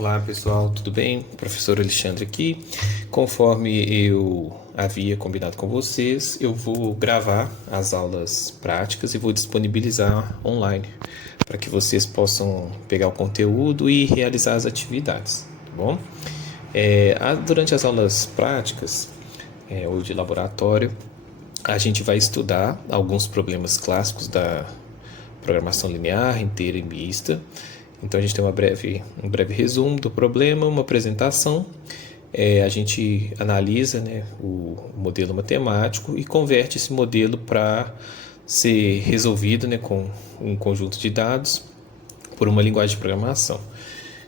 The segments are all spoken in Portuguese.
Olá pessoal, tudo bem? Professor Alexandre aqui. Conforme eu havia combinado com vocês, eu vou gravar as aulas práticas e vou disponibilizar online para que vocês possam pegar o conteúdo e realizar as atividades, tá bom? Durante as aulas práticas ou de laboratório, a gente vai estudar alguns problemas clássicos da programação linear, inteira e mista. Então a gente tem um breve resumo do problema, uma apresentação. A gente analisa, né, o modelo matemático e converte esse modelo para ser resolvido, né, com um conjunto de dados por uma linguagem de programação.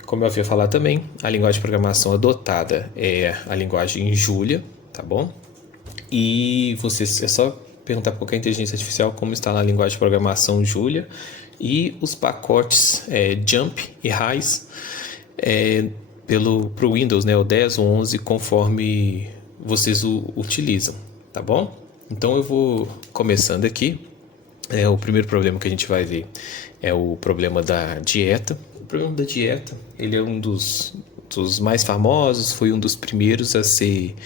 Como eu havia falado também, a linguagem de programação adotada é a linguagem Julia, tá bom? E é só perguntar para qualquer inteligência artificial como está na linguagem de programação Julia e os pacotes Jump e Rise para o Windows, né, o 10 ou 11, conforme vocês utilizam, tá bom? Então eu vou começando aqui. O primeiro problema que a gente vai ver é o problema da dieta. O problema da dieta, ele é um dos mais famosos, foi um dos primeiros a ser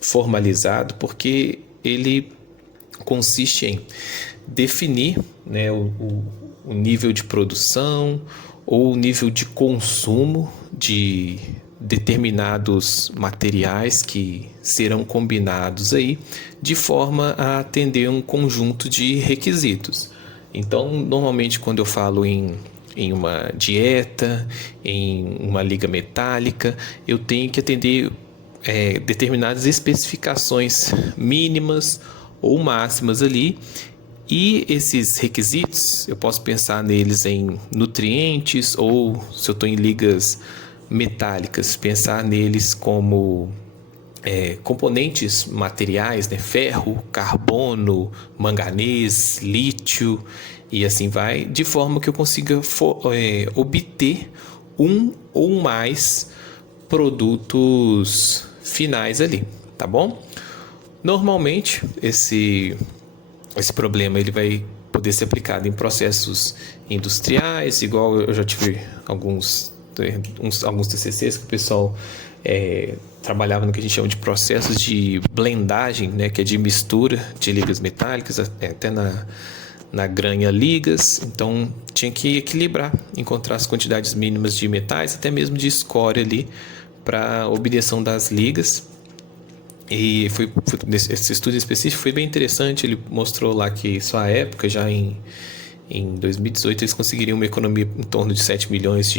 formalizado, porque ele consiste em definir, né, o nível de produção ou o nível de consumo de determinados materiais que serão combinados aí de forma a atender um conjunto de requisitos. Então, normalmente quando eu falo em uma dieta, em uma liga metálica, eu tenho que atender determinadas especificações mínimas ou máximas ali. E esses requisitos, eu posso pensar neles em nutrientes, ou se eu estou em ligas metálicas, pensar neles como componentes materiais, né? Ferro, carbono, manganês, lítio e assim vai, de forma que eu consiga obter um ou mais produtos finais ali, tá bom? Normalmente, esse problema ele vai poder ser aplicado em processos industriais, igual eu já tive alguns TCCs que o pessoal trabalhava no que a gente chama de processos de blendagem, né, que é de mistura de ligas metálicas, até na granha ligas. Então tinha que equilibrar, encontrar as quantidades mínimas de metais, até mesmo de escória ali, para obtenção das ligas. E esse estudo específico foi bem interessante. Ele mostrou lá que só à época, já em 2018, eles conseguiriam uma economia em torno de 7 milhões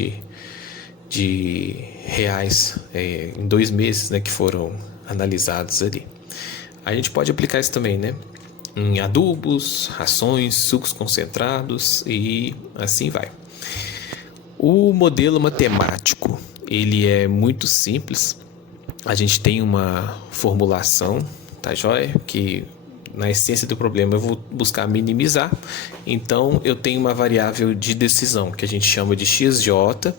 de reais em 2 meses, né, que foram analisados ali. A gente pode aplicar isso também, né, em adubos, rações, sucos concentrados e assim vai. O modelo matemático, ele é muito simples. A gente tem uma formulação, tá joia? Que na essência do problema eu vou buscar minimizar. Então eu tenho uma variável de decisão que a gente chama de XJ,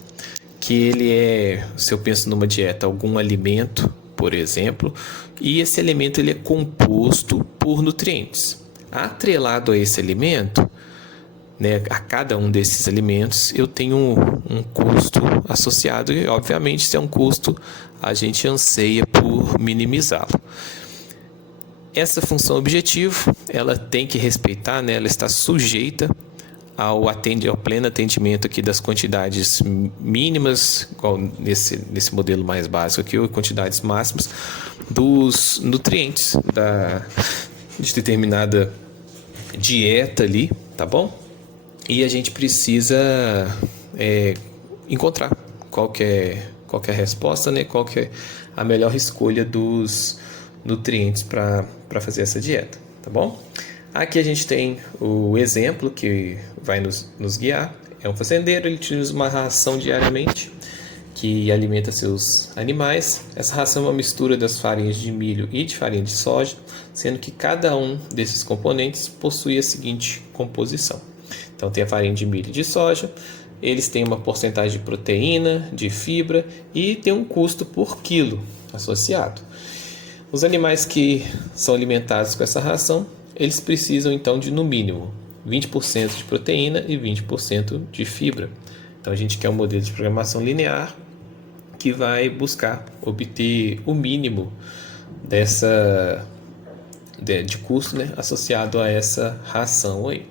que ele se eu penso numa dieta, algum alimento, por exemplo, e esse alimento ele é composto por nutrientes. Atrelado a esse alimento, né, a cada um desses alimentos, eu tenho um custo associado e, obviamente, se é um custo, a gente anseia por minimizá-lo. Essa função objetivo, ela tem que respeitar, né, ela está sujeita ao pleno atendimento aqui das quantidades mínimas, igual nesse modelo mais básico aqui, ou quantidades máximas dos nutrientes de determinada dieta ali, tá bom? E a gente precisa encontrar qual que é a resposta, né? Qual que é a melhor escolha dos nutrientes para fazer essa dieta, tá bom? Aqui a gente tem o exemplo que vai nos guiar. É um fazendeiro, ele utiliza uma ração diariamente que alimenta seus animais. Essa ração é uma mistura das farinhas de milho e de farinha de soja, sendo que cada um desses componentes possui a seguinte composição. Então tem a farinha de milho e de soja, eles têm uma porcentagem de proteína, de fibra e tem um custo por quilo associado. Os animais que são alimentados com essa ração, eles precisam então de no mínimo 20% de proteína e 20% de fibra. Então a gente quer um modelo de programação linear que vai buscar obter o mínimo de custo, né, associado a essa ração aí.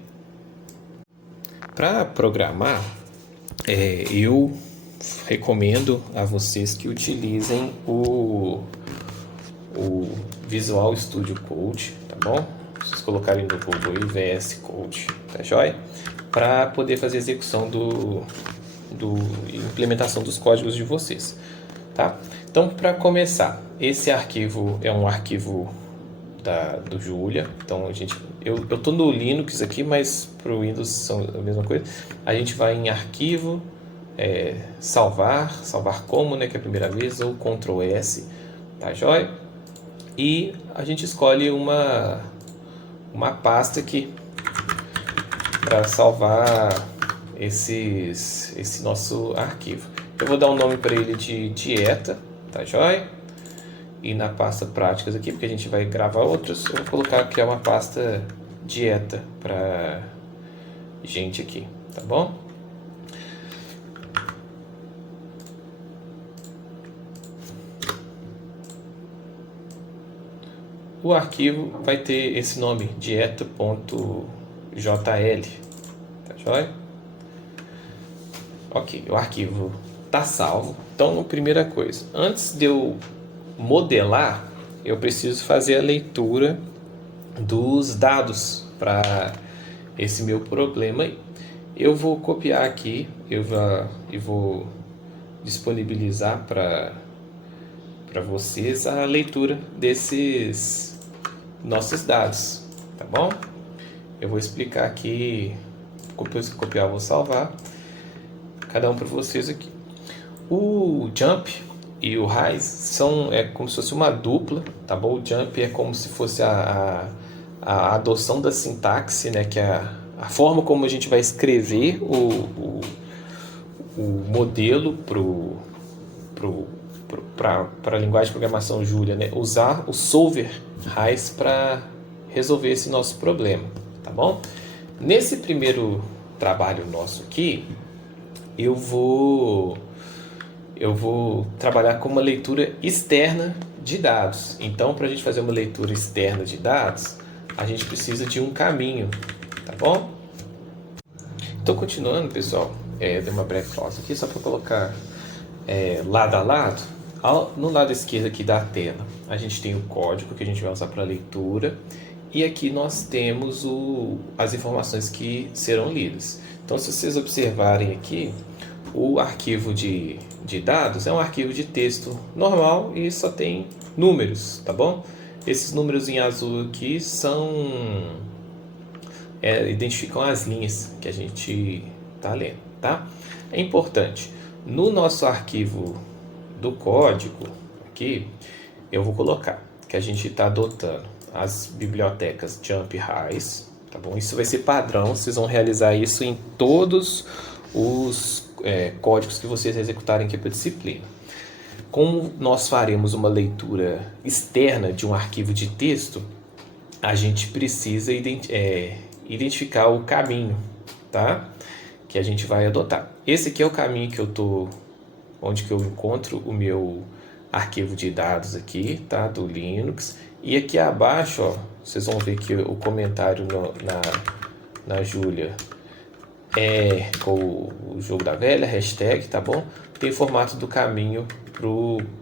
Para programar, eu recomendo a vocês que utilizem o Visual Studio Code, tá bom? Vocês colocarem no Google IVS Code, tá joia? Para poder fazer a execução implementação dos códigos de vocês, tá? Então, para começar, esse arquivo é um arquivo do Julia. Então, eu estou no Linux aqui, mas para o Windows são a mesma coisa. A gente vai em arquivo, salvar como, né, que é a primeira vez, ou Ctrl S, tá joia? E a gente escolhe uma pasta aqui para salvar esse nosso arquivo. Eu vou dar um nome para ele de dieta, tá joia? E na pasta práticas aqui, porque a gente vai gravar outros, eu vou colocar que é uma pasta dieta para gente aqui, tá bom? O arquivo vai ter esse nome, dieta.jl, tá joia? Ok, o arquivo tá salvo. Então, primeira coisa, antes de eu modelar, eu preciso fazer a leitura dos dados para esse meu problema aí. Eu vou copiar aqui, eu vou disponibilizar para vocês a leitura desses nossos dados, tá bom? Eu vou explicar aqui, depois que copiar eu vou salvar cada um para vocês aqui. O jump e o rise são como se fosse uma dupla, tá bom? O jump é como se fosse a adoção da sintaxe, né? Que é a forma como a gente vai escrever o modelo para a linguagem de programação Julia, né? Usar o solver rise para resolver esse nosso problema, tá bom? Nesse primeiro trabalho nosso aqui, eu vou trabalhar com uma leitura externa de dados. Então, para a gente fazer uma leitura externa de dados, a gente precisa de um caminho, tá bom? Então, continuando, pessoal, dei uma breve pausa aqui só para colocar lado a lado. No lado esquerdo aqui da tela, a gente tem o código que a gente vai usar para leitura, e aqui nós temos as informações que serão lidas. Então, se vocês observarem aqui, o arquivo de dados é um arquivo de texto normal e só tem números, tá bom? Esses números em azul aqui identificam as linhas que a gente está lendo, tá? É importante, no nosso arquivo do código aqui, eu vou colocar que a gente está adotando as bibliotecas Jump Rise, tá bom? Isso vai ser padrão, vocês vão realizar isso em todos os códigos que vocês executarem aqui para a disciplina. Como nós faremos uma leitura externa de um arquivo de texto, a gente precisa identificar o caminho, tá? Que a gente vai adotar. Esse aqui é o caminho que onde que eu encontro o meu arquivo de dados aqui, tá? Do Linux. E aqui abaixo, ó, vocês vão ver que o comentário na Julia com o jogo da velha, hashtag, tá bom? Tem formato do caminho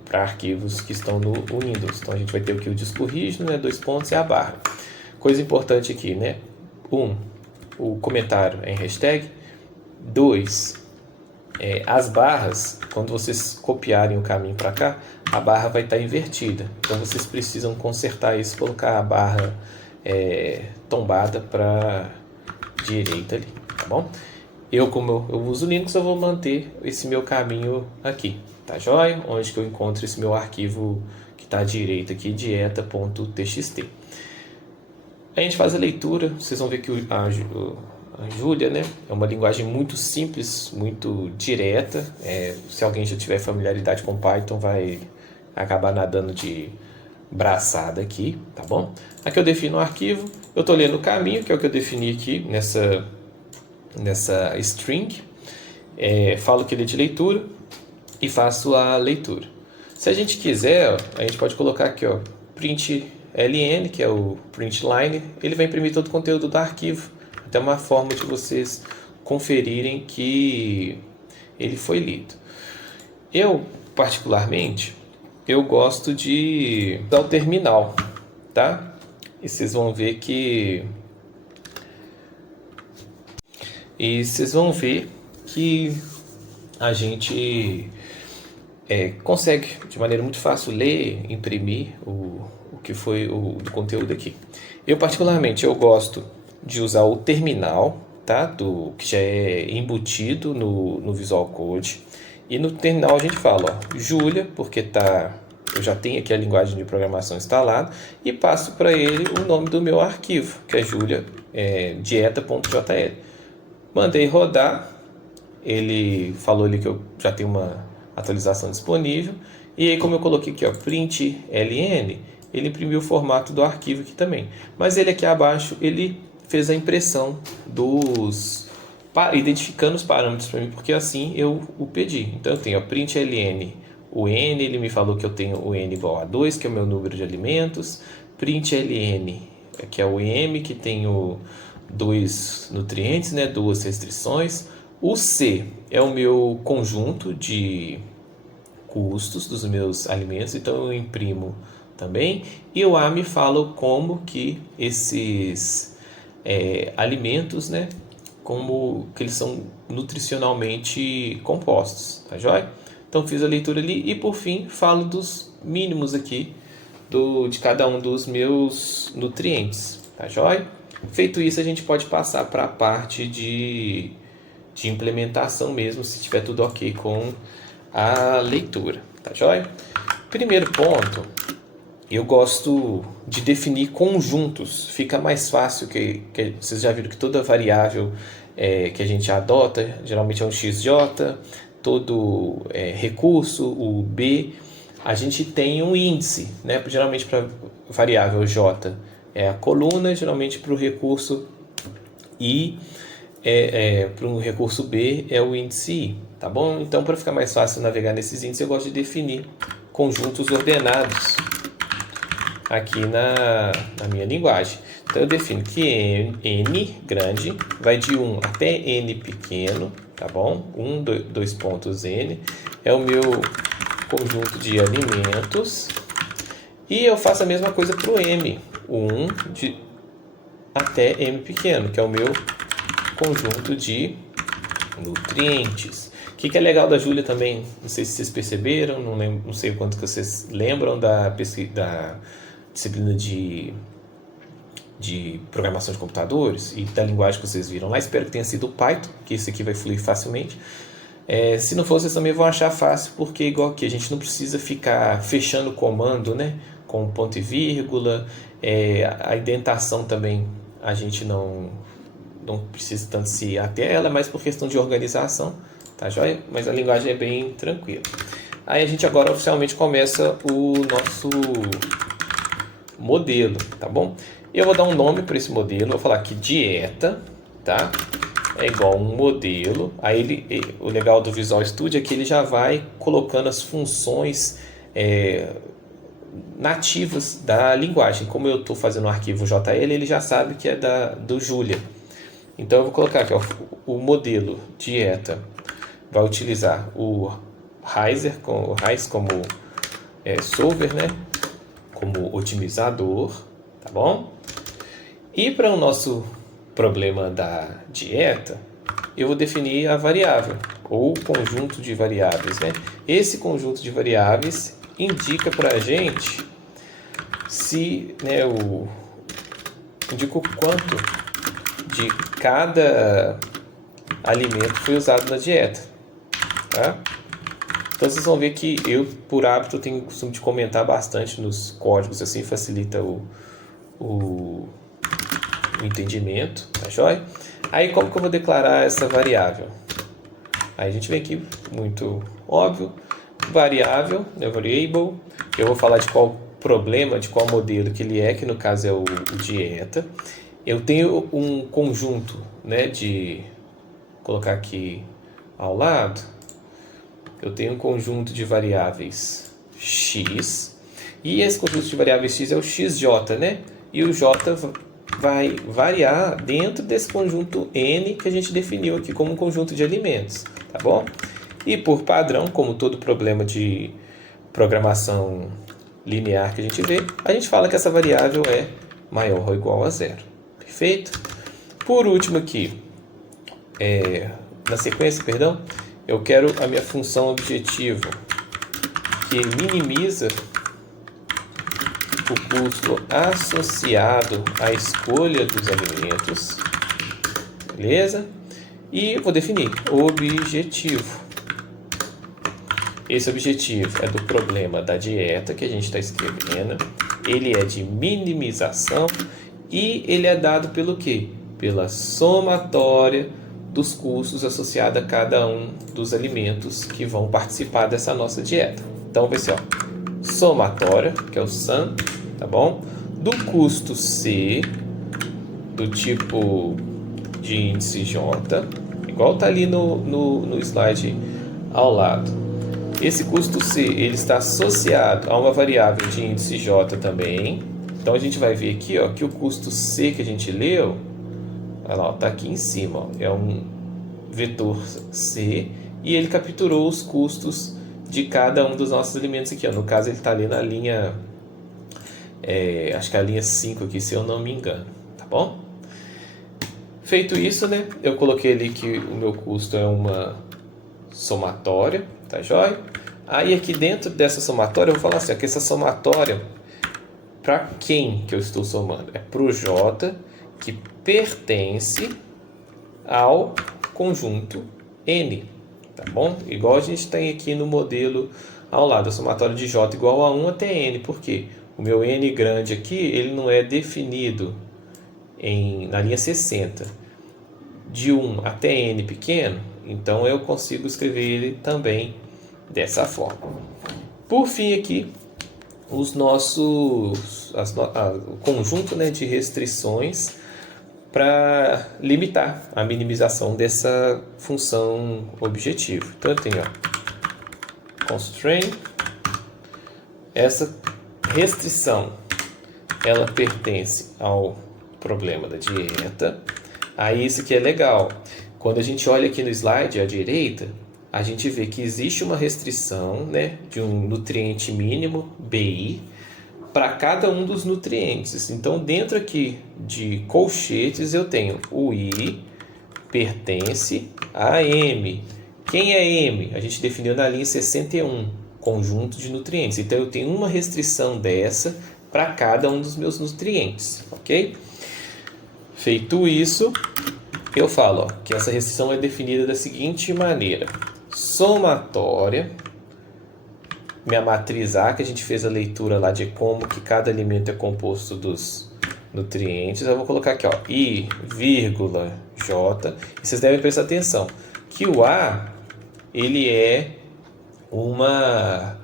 para arquivos que estão no Windows. Então a gente vai ter aqui o disco rígido, né? 2 pontos e a barra. Coisa importante aqui, né? 1, o comentário é em hashtag. 2, as barras, quando vocês copiarem o caminho para cá, a barra vai estar invertida. Então vocês precisam consertar isso, colocar a barra tombada para direita ali, tá bom? Como eu uso Linux, eu vou manter esse meu caminho aqui, tá joia? Onde que eu encontro esse meu arquivo que está à direita aqui, dieta.txt. A gente faz a leitura, vocês vão ver que a Julia, né, é uma linguagem muito simples, muito direta. Se alguém já tiver familiaridade com Python, vai acabar nadando de braçada aqui, tá bom? Aqui eu defino o arquivo, eu estou lendo o caminho, que é o que eu defini aqui nessa string. Falo que ele é de leitura e faço a leitura. Se a gente quiser, ó, a gente pode colocar aqui, ó, print ln, que é o print line, ele vai imprimir todo o conteúdo do arquivo. Até uma forma de vocês conferirem que ele foi lido. Eu, particularmente, eu gosto de usar o terminal, tá? E vocês vão ver que a gente consegue de maneira muito fácil ler, imprimir o que foi o do conteúdo aqui. Eu particularmente eu gosto de usar o terminal, tá? Que já é embutido no Visual Code. E no terminal a gente fala, ó, Julia, porque eu já tenho aqui a linguagem de programação instalada, e passo para ele o nome do meu arquivo, que é Julia dieta.jl. Mandei rodar, ele falou ali que eu já tenho uma atualização disponível, e aí como eu coloquei aqui, ó, print ln, ele imprimiu o formato do arquivo aqui também. Mas ele aqui abaixo, ele fez a impressão identificando os parâmetros para mim, porque assim eu o pedi. Então eu tenho, ó, print ln, o n, ele me falou que eu tenho o n igual a 2, que é o meu número de alimentos, print ln, que é o m, que tem 2 nutrientes, né, 2 restrições. O C é o meu conjunto de custos dos meus alimentos, então eu imprimo também. E o A me fala como que esses alimentos, né, como que eles são nutricionalmente compostos, tá joia? Então fiz a leitura ali e por fim falo dos mínimos aqui de cada um dos meus nutrientes, tá joia? Feito isso, a gente pode passar para a parte de implementação mesmo, se tiver tudo ok com a leitura, tá joia? Primeiro ponto, eu gosto de definir conjuntos, fica mais fácil, que vocês já viram que toda variável que a gente adota, geralmente é um XJ, todo recurso, o B, a gente tem um índice, né? Geralmente para variável J é a coluna, geralmente para o recurso I, para um recurso B é o índice I, tá bom? Então, para ficar mais fácil navegar nesses índices, eu gosto de definir conjuntos ordenados aqui na minha linguagem. Então, eu defino que N grande vai de 1 até N pequeno, tá bom? 2 pontos N é o meu conjunto de alimentos. E eu faço a mesma coisa para o M, 1 até M pequeno, que é o meu conjunto de nutrientes. O que é legal da Julia também, não sei se vocês perceberam, não sei o quanto que vocês lembram da disciplina de programação de computadores e da linguagem que vocês viram lá. Espero que tenha sido o Python, que esse aqui vai fluir facilmente. Se não for, vocês também vão achar fácil, porque igual aqui, a gente não precisa ficar fechando o comando, né, com ponto e vírgula. A indentação também a gente não precisa tanto se ater a ela, mas por questão de organização, tá joia? Mas a linguagem é bem tranquila. Aí a gente agora oficialmente começa o nosso modelo, tá bom? Eu vou dar um nome para esse modelo, vou falar que dieta, tá? É igual a um modelo. Aí o legal do Visual Studio é que ele já vai colocando as funções nativas da linguagem. Como eu estou fazendo um arquivo JL, ele já sabe que é do Julia. Então eu vou colocar aqui, ó, o modelo dieta vai utilizar o Riser como solver, né, como otimizador, tá bom? E para o nosso problema da dieta, eu vou definir a variável ou conjunto de variáveis, né? Esse conjunto de variáveis indica para a gente se, né, indica o quanto de cada alimento foi usado na dieta, tá? Então vocês vão ver que eu, por hábito, tenho o costume de comentar bastante nos códigos, assim facilita o entendimento, tá joia? Aí como que eu vou declarar essa variável? Aí a gente vem aqui, muito óbvio, variável, né, variable, eu vou falar de qual problema, de qual modelo que ele é, que no caso é o dieta. Eu tenho um conjunto, né, de colocar aqui ao lado, eu tenho um conjunto de variáveis x, e esse conjunto de variáveis x é o xj, né? E o j vai variar dentro desse conjunto n que a gente definiu aqui como um conjunto de alimentos, tá bom? E por padrão, como todo problema de programação linear que a gente fala que essa variável é maior ou igual a zero. Perfeito? Por último aqui, na sequência, perdão, eu quero a minha função objetivo que minimiza o custo associado à escolha dos alimentos, beleza? E vou definir objetivo. Esse objetivo é do problema da dieta que a gente está escrevendo. Ele é de minimização e ele é dado pelo quê? Pela somatória dos custos associados a cada um dos alimentos que vão participar dessa nossa dieta. Então vai ser, ó, somatória, que é o sum, tá bom? Do custo C, do tipo de índice J, igual tá ali no slide ao lado. Esse custo C ele está associado a uma variável de índice J também. Então a gente vai ver aqui, ó, que o custo C que a gente leu, olha lá, está aqui em cima, ó, é um vetor C e ele capturou os custos de cada um dos nossos alimentos aqui. Ó. No caso ele está ali na linha, acho que é a linha 5 aqui, se eu não me engano, tá bom? Feito isso, né, eu coloquei ali que o meu custo é uma somatória, tá joia? Aí aqui dentro dessa somatória eu vou falar assim, ó, que essa somatória, para quem que eu estou somando? É para o J que pertence ao conjunto N, tá bom? Igual a gente tem aqui no modelo ao lado, a somatória de J igual a 1 até N, porque o meu N grande aqui, ele não é definido na linha 60, de 1 até N pequeno, então eu consigo escrever ele também dessa forma. Por fim aqui, o conjunto, né, de restrições para limitar a minimização dessa função objetivo. Então eu tenho, ó, constraint, essa restrição ela pertence ao problema da dieta. Aí isso que é legal. Quando a gente olha aqui no slide à direita, a gente vê que existe uma restrição, né, de um nutriente mínimo, BI, para cada um dos nutrientes. Então, dentro aqui de colchetes, eu tenho o I pertence a M. Quem é M? A gente definiu na linha 61, conjunto de nutrientes. Então, eu tenho uma restrição dessa para cada um dos meus nutrientes, ok? Feito isso, eu falo, ó, que essa restrição é definida da seguinte maneira. Somatória, minha matriz A, que a gente fez a leitura lá de como que cada alimento é composto dos nutrientes. Eu vou colocar aqui, ó, I, vírgula, J. E vocês devem prestar atenção que o A, ele é uma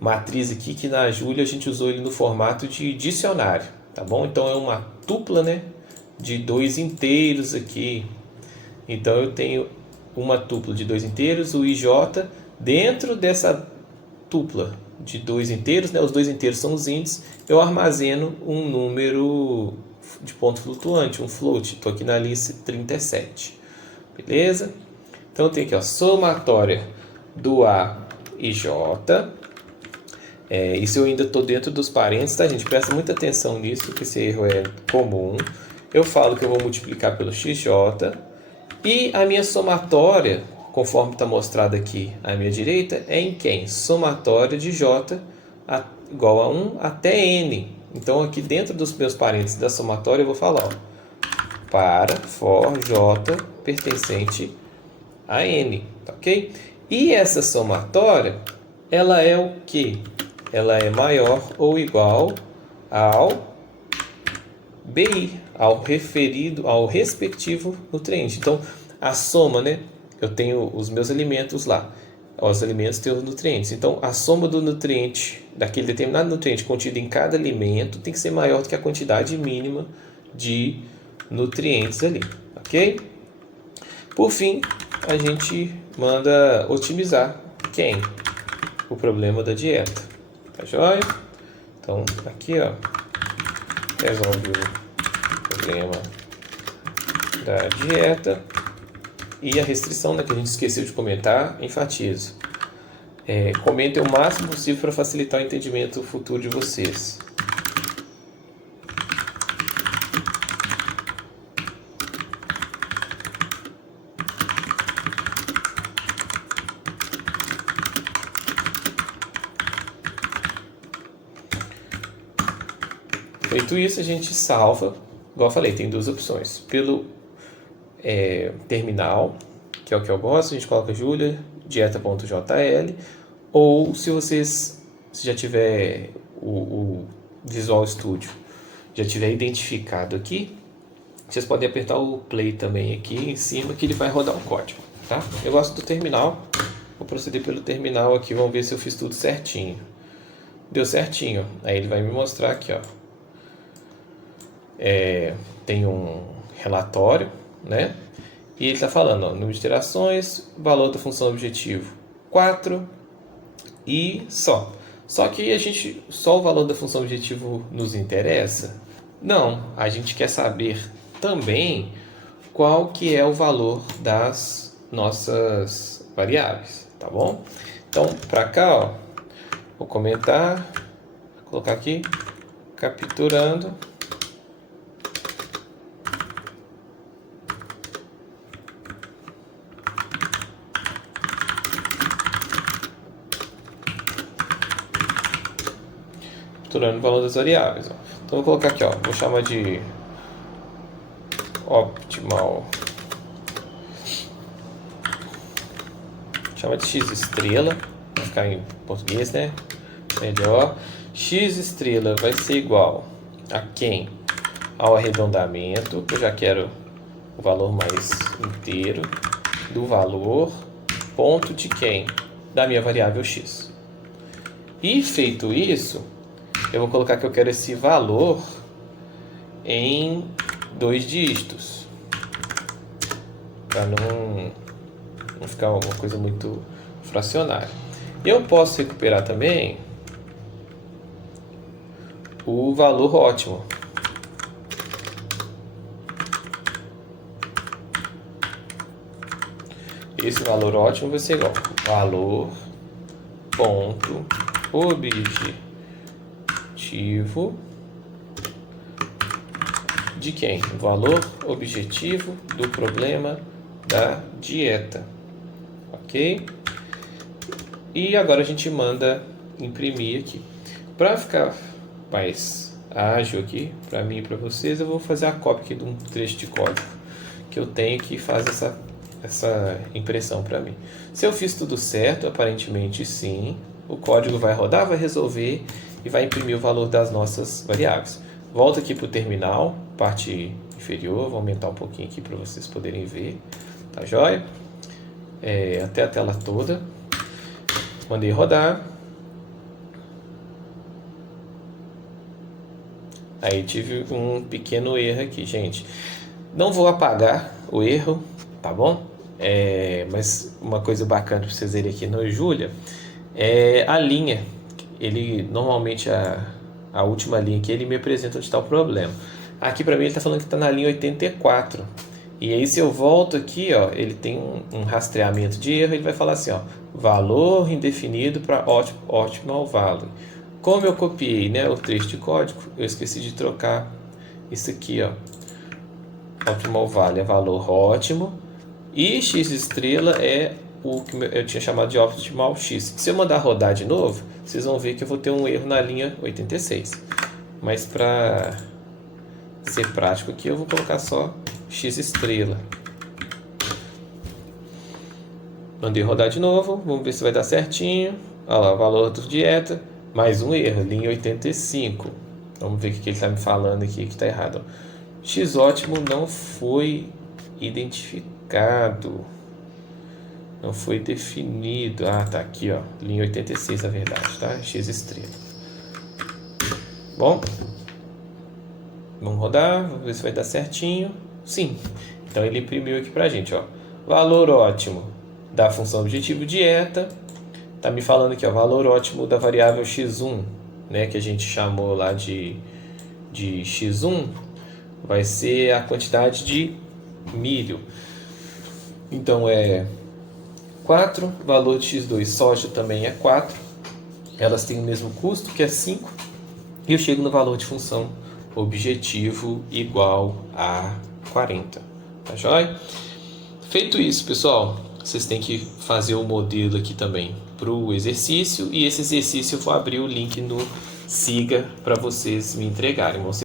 matriz aqui que na Julia a gente usou ele no formato de dicionário, tá bom? Então é uma tupla, né, de dois inteiros aqui. Então eu tenho uma tupla de dois inteiros, o IJ, dentro dessa tupla de dois inteiros, né, os dois inteiros são os índices, eu armazeno um número de ponto flutuante, um float. Estou aqui na lista 37, beleza? Então eu tenho aqui, ó, somatória do A e J. Isso eu ainda estou dentro dos parênteses, tá, gente? Presta muita atenção nisso, porque esse erro é comum. Eu falo que eu vou multiplicar pelo XJ. E a minha somatória, conforme está mostrado aqui à minha direita, é em quem? Somatória de J igual a 1 até N. Então, aqui dentro dos meus parênteses da somatória, eu vou falar, ó, para for J pertencente a N, ok? E essa somatória, ela é o quê? Ela é maior ou igual ao BI, ao respectivo nutriente. Então, a soma, né? Eu tenho os meus alimentos lá. Os alimentos têm os nutrientes. Então, a soma do nutriente, daquele determinado nutriente contido em cada alimento, tem que ser maior do que a quantidade mínima de nutrientes ali, ok? Por fim, a gente manda otimizar quem? O problema da dieta. Tá joia? Então, aqui, ó, resolve o problema da dieta e a restrição, né, que a gente esqueceu de comentar, enfatizo. Comentem o máximo possível para facilitar o entendimento futuro de vocês. Feito isso, a gente salva, igual eu falei, tem duas opções. Pelo terminal, que é o que eu gosto, a gente coloca Julia, dieta.jl, ou se já tiver o Visual Studio, já tiver identificado aqui, vocês podem apertar o play também aqui em cima que ele vai rodar o código, tá? Eu gosto do terminal, vou proceder pelo terminal aqui, vamos ver se eu fiz tudo certinho. Deu certinho, aí ele vai me mostrar aqui, ó. Tem um relatório, né? E ele está falando, ó, número de iterações, valor da função objetivo 4 e só. Só que só o valor da função objetivo nos interessa? Não, a gente quer saber também qual que é o valor das nossas variáveis, tá bom? Então, para cá, ó, vou comentar, vou colocar aqui, capturando. Capturando o valor das variáveis. Ó. Então, vou colocar aqui, ó, vou chamar de optimal. Chama de x estrela, vai ficar em português, né? Melhor. X estrela vai ser igual a quem? Ao arredondamento, que eu já quero o valor mais inteiro do valor, ponto de quem? Da minha variável x. E feito isso, eu vou colocar que eu quero esse valor em 2 dígitos, para não ficar uma coisa muito fracionária. Eu posso recuperar também o valor ótimo. Esse valor ótimo vai ser igual valor ponto objetivo de quem? O valor objetivo do problema da dieta, ok? E agora a gente manda imprimir aqui. Para ficar mais ágil aqui, para mim e para vocês, eu vou fazer a cópia aqui de um trecho de código que eu tenho que faz essa impressão para mim. Se eu fiz tudo certo, aparentemente sim, o código vai rodar, vai resolver e vai imprimir o valor das nossas variáveis. Volta aqui para o terminal, parte inferior, vou aumentar um pouquinho aqui para vocês poderem ver, tá joia? Até a tela toda. Mandei rodar. Aí tive um pequeno erro aqui, gente. Não vou apagar o erro, tá bom? Mas uma coisa bacana para vocês verem aqui no Julia é a linha. Ele normalmente a última linha aqui ele me apresenta onde está o problema. Aqui para mim ele está falando que está na linha 84. E aí se eu volto aqui, ó, ele tem um rastreamento de erro. Ele vai falar assim, ó, valor indefinido para optimal value. Como eu copiei, né, o trecho de código, eu esqueci de trocar isso aqui, ó. Optimal value é valor ótimo e x estrela é o que eu tinha chamado de optimal x. Se eu mandar rodar de novo, vocês vão ver que eu vou ter um erro na linha 86. Mas para ser prático aqui, eu vou colocar só x estrela. Mandei rodar de novo, vamos ver se vai dar certinho. Olha lá, o valor do dieta, mais um erro, linha 85. Vamos ver o que ele está me falando aqui que está errado. X ótimo não foi identificado. Não foi definido. Ah, tá aqui, ó. Linha 86, na verdade, tá? X estrela. Bom. Vamos rodar, vamos ver se vai dar certinho. Sim. Então ele imprimiu aqui pra gente, ó. Valor ótimo da função objetivo dieta Tá me falando aqui, ó, valor ótimo da variável x1, né, que a gente chamou lá de x1, vai ser a quantidade de milho. Então é 4, valor de x2, soja também é 4, elas têm o mesmo custo, que é 5, e eu chego no valor de função objetivo igual a 40, tá joia? Feito isso, pessoal, vocês têm que fazer o modelo aqui também para o exercício, e esse exercício eu vou abrir o link no Siga para vocês me entregarem. Vão ser